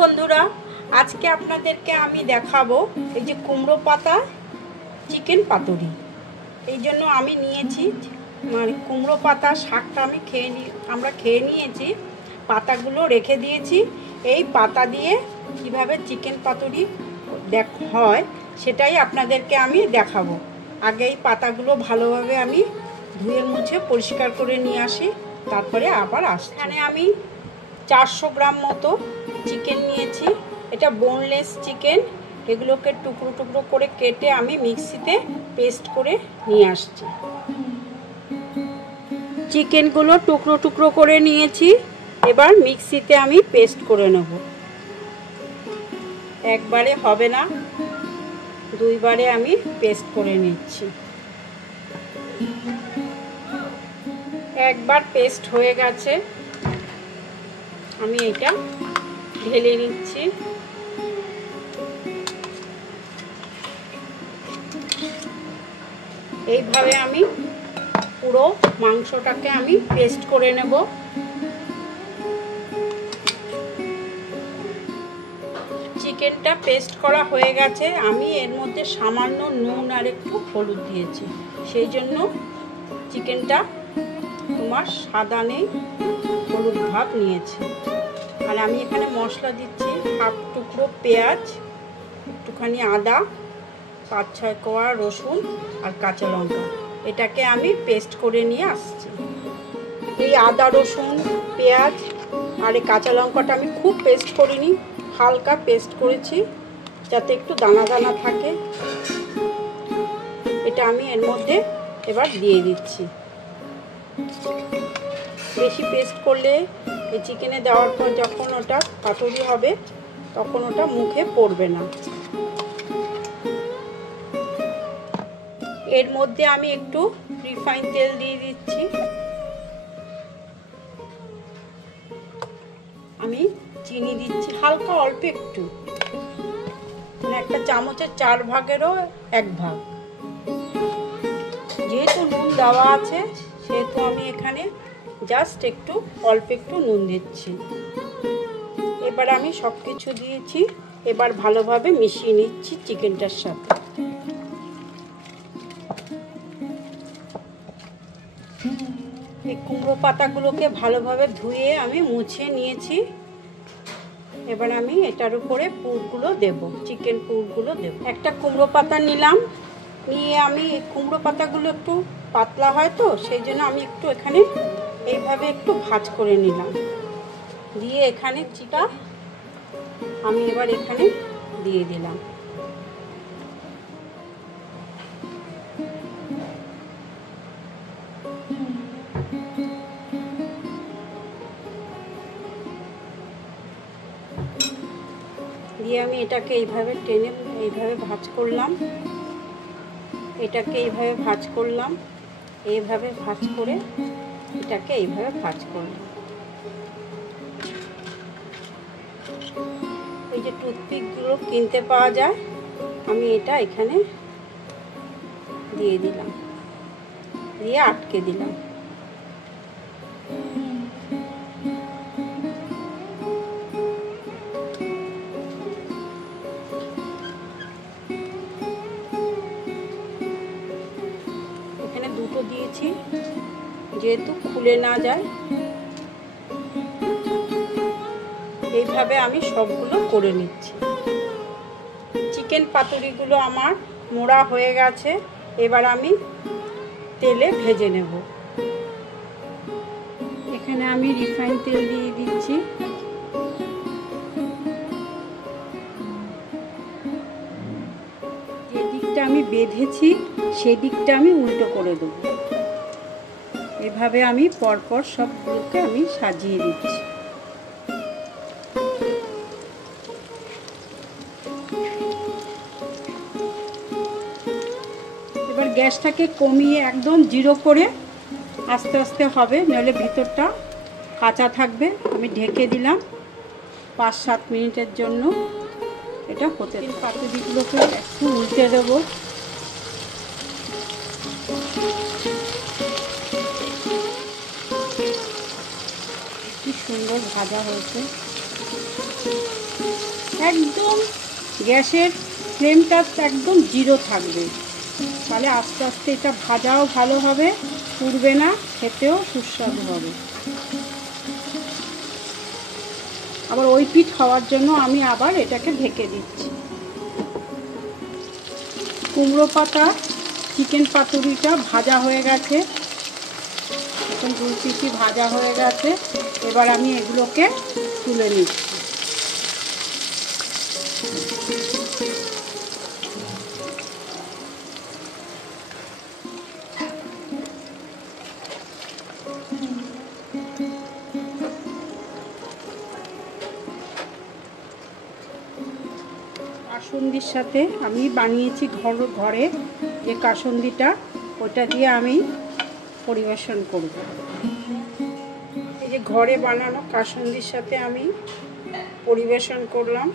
বন্ধুরা, আজকে আপনাদেরকে আমি দেখাবো এই যে কুমড়ো পাতা চিকেন পাতুরি। এই জন্য আমি নিয়েছি মানে কুমড়ো পাতা শাকটা আমরা খেয়ে নিয়েছি, পাতাগুলো রেখে দিয়েছি। এই পাতা দিয়ে কিভাবে চিকেন পাতুরি হয় সেটাই আপনাদেরকে আমি দেখাবো। আগে এই পাতাগুলো ভালোভাবে আমি ধুয়ে মুছে পরিষ্কার করে নিয়ে আসি, তারপরে আবার আসছি। এখানে আমি 400 গ্রাম মতো চিকেন নিয়েছি। এটা বোনলেস চিকেন। এগুলোকে টুকরো টুকরো করে কেটে আমি মিক্সিতে পেস্ট করে নিয়ে আসছি। চিকেনগুলো টুকরো টুকরো করে নিয়েছি, এবার মিক্সিতে আমি পেস্ট করে নেব। একবারে হবে না, দুইবারে আমি পেস্ট করে নিচ্ছি। একবার পেস্ট হয়ে গেছে, আমি এটা ঢেলে নিচ্ছি। এইভাবে আমি পুরো মাংসটাকে আমি পেস্ট করে নেব। চিকেনটা পেস্ট করা হয়ে গেছে। আমি এর মধ্যে সামান্য নুন আর একটু হলুদ দিয়েছি, সেই জন্য চিকেনটা তোমার সাদা নেই, হলুদ ভাব নিয়েছে। আর আমি এখানে মশলা দিচ্ছি হাফ টুকরো পেঁয়াজ, একটুখানি আদা, 5-6 কোয়া রসুন আর কাঁচা লঙ্কা। এটাকে আমি পেস্ট করে নিয়ে আসছি। এই আদা, রসুন, পেঁয়াজ আর এই কাঁচা লঙ্কাটা আমি খুব পেস্ট করিনি, হালকা পেস্ট করেছি যাতে একটু দানা দানা থাকে। এটা আমি এর মধ্যে এবার দিয়ে দিচ্ছি। বেশি পেস্ট করলে এই চিকেনে দেওয়ার পর যখন ওটা পাতুরি হবে তখন ওটা মুখে পড়বে না। এর মধ্যে আমি একটু রিফাইন তেল দিয়ে দিচ্ছি। আমি চিনি দিচ্ছি হালকা, অল্প একটু, মানে একটা চামচের 4 ভাগেরও 1 ভাগ। যেহেতু নুন দেওয়া আছে সেহেতু আমি এখানে জাস্ট একটু অল্প একটু নুন দিচ্ছি। এবার আমি সব কিছু দিয়েছি, এবার ভালোভাবে মিশিয়ে নিচ্ছি চিকেনটার সাথে। এই কুমড়ো পাতাগুলোকে ভালোভাবে ধুয়ে আমি মুছে নিয়েছি। এবার আমি এটার উপরে পুরগুলো দেব, চিকেন পুরগুলো দেব। একটা কুমড়ো পাতা নিলাম, নিয়ে আমি এই কুমড়ো পাতাগুলো একটু পাতলা হয় তো সেই জন্য আমি একটু এখানে এইভাবে একটু ভাঁজ করে নিলাম। দিয়ে এখানে চিটা আমি এবার এখানে দিয়ে দিলাম। দিয়ে আমি এটাকে এইভাবে টেনে এইভাবে ভাঁজ করলাম, এটাকে এইভাবে ভাঁজ করলাম, এইভাবে ভাঁজ করে এটাকে এইভাবে ভাঁজ করলাম। এই যে টুথপিকগুলো কিনতে পাওয়া যায়, আমি এটা এখানে দিয়ে দিলাম, দিয়ে আটকে দিলাম। এখানে দুটো দিয়েছি যেহেতু খুলে না যায়। এইভাবে আমি সবগুলো করে নিচ্ছি। চিকেন পাতুরিগুলো আমার মোড়া হয়ে গেছে, এবার আমি তেলে ভেজে নেব। এখানে আমি রিফাইন তেল দিয়ে দিচ্ছি। যে দিকটা আমি বেঁধেছি সেই দিকটা আমি উল্টো করে দেব। এভাবে আমি পরপর সবগুলোকে আমি সাজিয়ে দিচ্ছি। এবার গ্যাসটাকে কমিয়ে একদম 0 করে আস্তে আস্তে হবে, নইলে ভিতরটা কাঁচা থাকবে। আমি ঢেকে দিলাম 5-7 মিনিটের জন্য। এটা হতে পাতুরিগুলোকে একটু উল্টে দেব। কি সুন্দর ভাজা হয়েছে। একদম গ্যাসের ফ্লেমটা একদম জিরো থাকবে, তাহলে আস্তে আস্তে এটা ভাজাও ভালো হবে, পুড়বে না, খেতেও সুস্বাদু হবে। আবার ওই পিঠ হওয়ার জন্য আমি আবার এটাকে ঢেকে দিচ্ছি। কুমড়ো পাতা চিকেন পাতুরিটা ভাজা হয়ে গেছে, এখন 2 পিঠই ভাজা হয়ে গেছে। এবার আমি এগুলোকে তুলে নিচ্ছি। কাসুন্দির সাথে আমি বানিয়েছি ঘরে যে কাসুন্দিটা, ওটা দিয়ে আমি পরিবেশন করব। এই যে ঘরে বানানো কাসুন্দির সাথে আমি পরিবেশন করলাম।